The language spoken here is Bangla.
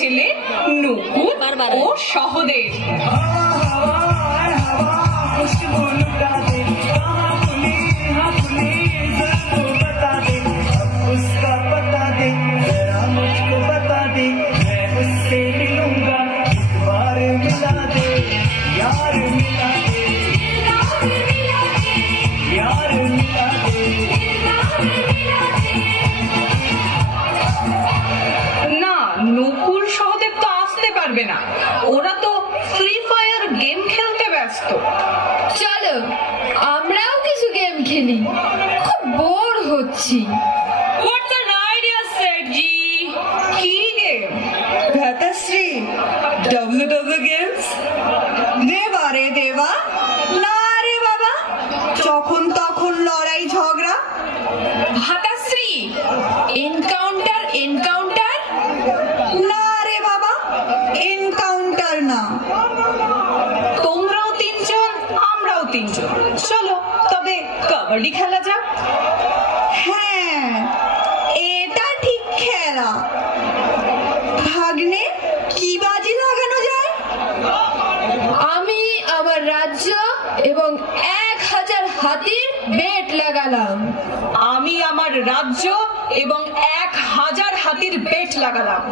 ছেলে নকুল ও সহদেব। না, নকুল সহদেব তো আসতে পারবে না, ওরা তো ফ্রি ফায়ার গেম খেলতে ব্যস্ত। চলো আমরাও কিছু গেম খেলি, খুব বোর হচ্ছি। What's an idea, Sergi? কি গেম? ভ্রাতাশ্রী, WW games? দেবা রে দেবা, না রে বাবা, যখন তখন লড়াই ঝগড়া। ভাতাশ্রী, এনকাউন্টার এনকাউন্টার। না রে বাবা, এনকাউন্টার না। তোমরাও তিনজন, আমরাও তিনজন, চলো তবে কাবাডি খেলা যাক। হ্যাঁ, এটা ঠিক খেলা। ভাগ্নে, কি বাজি লাগানো যায়? আমি আমার রাজ্য এবং 1000 হাতির বেট লাগালাম। আমি আমার রাজ্য এবং 1000 হাতির বেট লাগালাম।